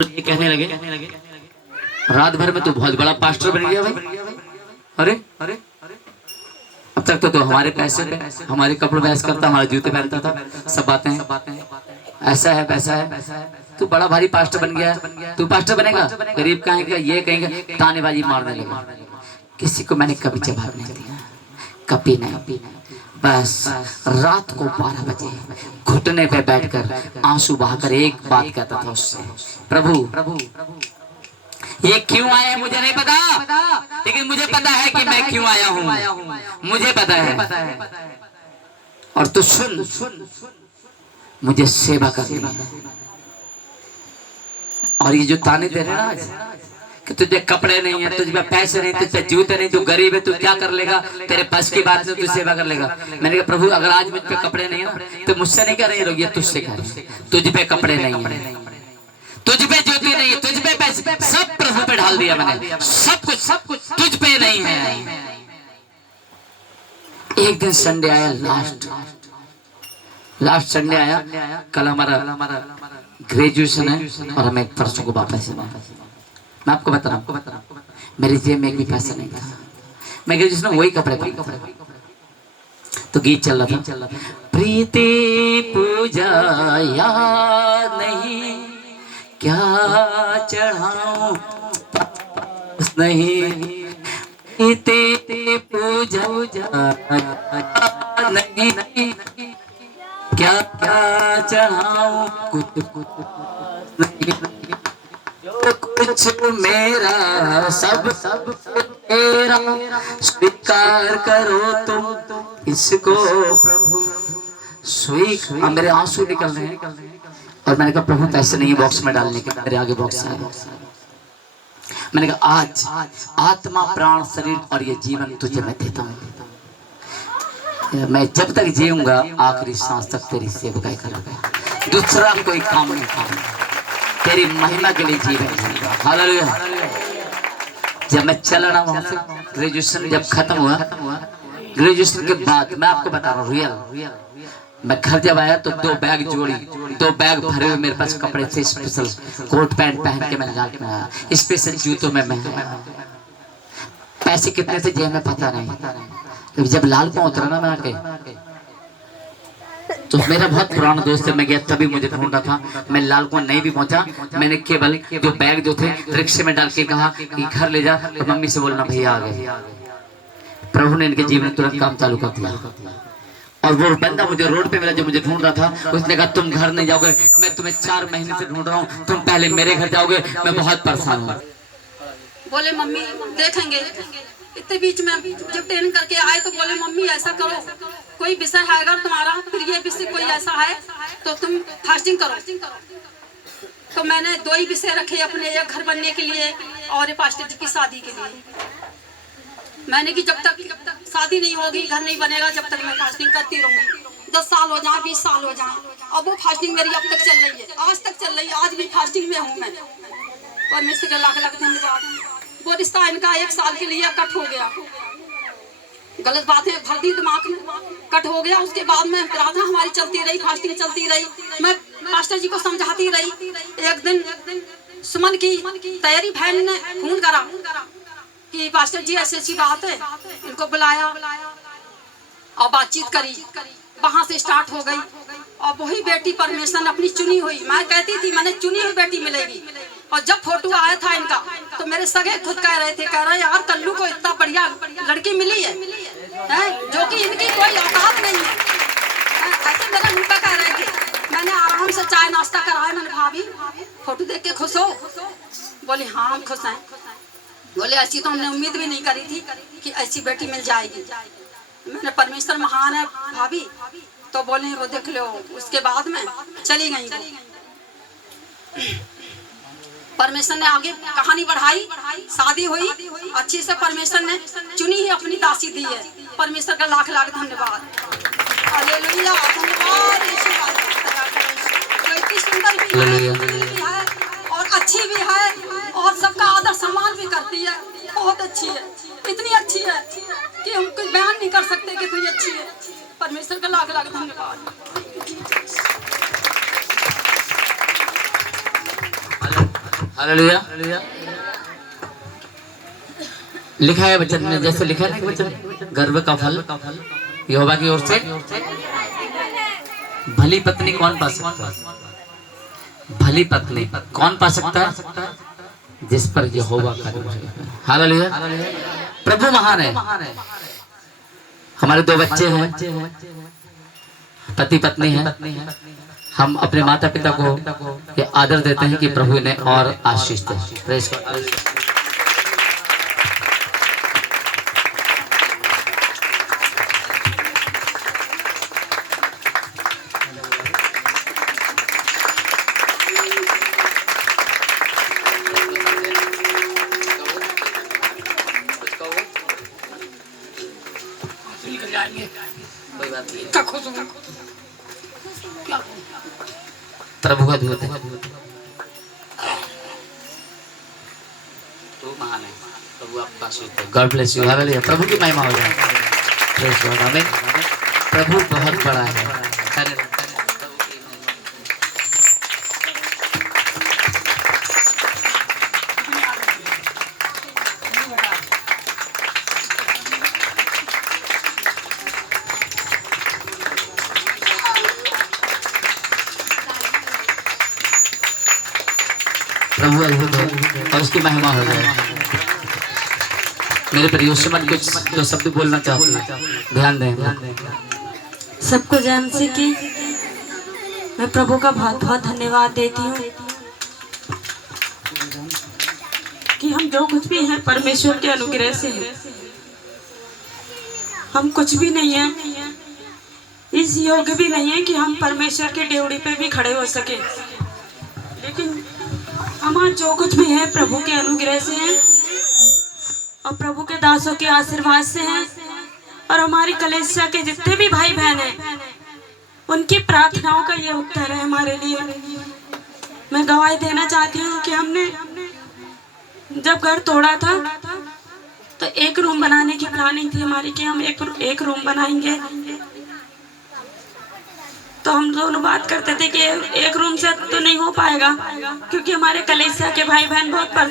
ये कहने लगे रात भर में तो बहुत बड़ा पास्टर बन गया भाई। अरे अरे अब तक तो हमारे पैसे पे हमारे कपड़े बहस करता, हमारे जूते पहनता था, सब बातें ऐसा है वैसा है। तू बड़ा भारी पास्टर बन गया, तू पास्टर बनेगा, गरीब कहेंगे ये कहेंगे, तानेबाजी मारने लगा। किसी को मैंने कभी जवाब नहीं दिया, कभी नहीं। बस रात को 12 बजे घुटने पे बैठकर आंसू बहाकर एक बात कहता था उससे, प्रभु ये क्यों आए मुझे नहीं पता, लेकिन मुझे पता है कि मैं क्यों आया हूँ, मुझे पता है। और तू सुन, मुझे सेवा करनी है। और ये जो ताने दे रहे ना आज कि तुझे कपड़े नहीं है, तुझे पैसे नहीं, तुझे जूते नहीं, तू गरीब है, तू क्या कर लेगा, तेरे पास की बात नहीं, तू सेवा कर लेगा। मैंने कहा प्रभु अगर आज मुझ पे कपड़े नहीं है ना तो मुझसे नहीं कह रहे लोग, ये तुझसे कह रहे। तुझ पे कपड़े नहीं है, तुझ पे जूते नहीं है, तुझ पे पैसे, सब प्रभु पे ढाल दिया मैंने, सब कुछ तुझ पे नहीं है। एक दिन संडे आया, लास्ट संडे आया। कल हमारा ग्रेजुएशन है और हमें परसों को वापस है। मैं आपको बता रहा हूँ मेरी जेब में एक भी पैसा नहीं था। मैं ग्रेजुएशन वही कपड़े तो गीत चल रहा था, प्रीति पूजा याद नहीं क्या चढ़ाऊं नहीं, प्रीति पूजा नहीं क्या क्या चढ़ाऊं, कुछ नहीं, जो कुछ मेरा सब तेरा, स्वीकार करो तुम इसको प्रभु स्वीकार। मेरे आंसू निकल रहे हैं और मैंने कहा प्रभु पैसे नहीं है बॉक्स में डालने के, मेरे आगे बॉक्स है। मैंने कहा आज आत्मा प्राण शरीर और ये जीवन तुझे मैं देता हूँ, मैं जब तक जीऊंगा आखिरी सांस तक तेरी सेवकाई करूंगा, दूसरा कोई काम नहीं करूंगा, तेरी महिमा के लिए जीवन। हालेलुया। जब मैं चला ना वहां से, ग्रेजुएशन जब खत्म हुआ, ग्रेजुएशन के बाद मैं आपको बता रहा हूँ रियल, मैं घर जब आया तो 2 बैग जोड़ी, 2 बैग भरे हुए मेरे पास कपड़े थे, स्पेशल कोट पैंट पहन के मैं लाल में आया, स्पेशल जूतों में मैं आया। पैसे कितने थे जेब में पता नहीं, जब लाल पांव उतरा ना मैं आके, तो मेरा बहुत पुराना दोस्त है, मैं गया तभी मुझे ढूंढ रहा था, मैं लाल कुआं नहीं भी पहुंचा। मैंने केवल जो बैग जो थे रिक्शे में डाल के कहा कि घर ले जा, तो मम्मी से बोलना भैया आ गए। प्रभु ने इनके जीवन में तुरंत काम चालू कर दिया। और वो बंदा मुझे रोड पे मिला जो मुझे ढूंढ रहा था, उसने कहा तुम घर नहीं जाओगे, मैं तुम्हें 4 महीने से ढूंढ रहा हूँ, तुम पहले मेरे घर जाओगे, मैं बहुत परेशान हूँ। बोले मम्मी देखेंगे। इतने बीच में जब ट्रेनिंग करके आए तो बोले मम्मी ऐसा करो, कोई विषय है अगर तुम्हारा प्रिय विषय कोई ऐसा है तो तुम फास्टिंग करो। तो मैंने 2 ही विषय रखे अपने, एक घर बनने के लिए और पास्टर जी की शादी के लिए। मैंने कि जब तक शादी नहीं होगी, घर नहीं बनेगा, जब तक मैं फास्टिंग करती रहूंगी। 10 साल हो जाए, 20 साल हो जाए, अब वो फास्टिंग मेरी अब तक चल रही है, आज तक चल रही है, आज भी फास्टिंग में हूँ मैं। परमेश्वर का लाख लाख धन्यवाद। वो रिश्ता इनका 1 साल के लिए कट हो गया, गलत बातें भर दी दिमाग में, कट हो गया। उसके बाद में प्रार्थना हमारी चलती रही, फास्टिंग चलती रही, मैं मास्टर जी को समझाती रही। एक दिन सुमन की तैयारी बहन ने फोन करा कि पास्टर जी ऐसी बात है, इनको बुलाया और बातचीत करी, वहां से स्टार्ट हो गई। और वही बेटी परमेश्वर ने अपनी चुनी हुई, मैं कहती थी मैंने चुनी हुई बेटी मिलेगी। और जब फोटो आया था इनका तो मेरे सगे खुद कह रहे यार कल्लू को इतना बढ़िया लड़की मिली है, जो कि इनकी कोई औकात नहीं है, ऐसे मेरा मुंह पे कह रहे थे। मैंने आराम से चाय नाश्ता कराया, मैंने भाभी फोटो देख के खुश हो? बोले हाँ हम खुश हैं। बोले ऐसी तो हमने उम्मीद भी नहीं करी थी कि ऐसी बेटी मिल जाएगी। मैंने परमेश्वर महान है भाभी, तो बोले वो देख लो। उसके बाद में चली गई, परमेश्वर ने आगे कहानी बढ़ाई, शादी हुई अच्छी से, परमेश्वर ने चुनी ही अपनी दासी दी है। परमेश्वर का लाख लाख धन्यवाद। हालेलुया, धन्यवाद यीशु। इतनी सुंदर भी है और अच्छी भी है और सबका आदर सम्मान भी करती है, बहुत अच्छी है, इतनी अच्छी है कि हम कुछ बयान नहीं कर सकते कितनी अच्छी है। परमेश्वर का लाख लाख धन्यवाद। हालेलुया। लिखा है वचन में, जैसे लिखा है ना वचन, गर्भ का फल यहोवा की ओर से। भली पत्नी कौन पा सकता है? भली पत्नी कौन पा सकता है? जिस पर यहोवा का रूह है। हालेलुया। प्रभु महान है। हमारे 2 बच्चे हैं, पति पत्नी है। हम अपने माता पिता को ये आदर देते हैं कि प्रभु ने और आशीष दे। Praise God. प्रभु का दूत है, तू महान है। प्रभु आपका आशीष दे। God bless you. हालेलुया। प्रभु की महिमा हो जाए। Praise God. आमीन। प्रभु बहुत बड़ा है। प्रभु अद्भुत है और उसकी महिमा हो जाए। मेरे प्रिय मन कुछ तो शब्द बोलना चाहते हैं, ध्यान दें। सबको जान से कि मैं प्रभु का बहुत बहुत धन्यवाद देती हूँ कि हम जो कुछ भी हैं परमेश्वर के अनुग्रह से हैं। हम कुछ भी नहीं है, इस योग्य भी नहीं है कि हम परमेश्वर के ड्योढ़ी पे भी खड़े हो सके, लेकिन हमारा जो कुछ भी है प्रभु के अनुग्रह से है और प्रभु के दासों के आशीर्वाद से है। और हमारी कलीसिया के जितने भी भाई बहन हैं उनकी प्रार्थनाओं का ये उत्तर है हमारे लिए। मैं गवाही देना चाहती हूँ कि हमने जब घर तोड़ा था तो एक रूम बनाने की प्लानिंग थी हमारी कि हम एक रूम बनाएंगे। तो हम दोनों बात करते थे कि एक रूम से तो नहीं हो पाएगा, क्योंकि हमारे कलीसिया के भाई बहन बहुत परेशान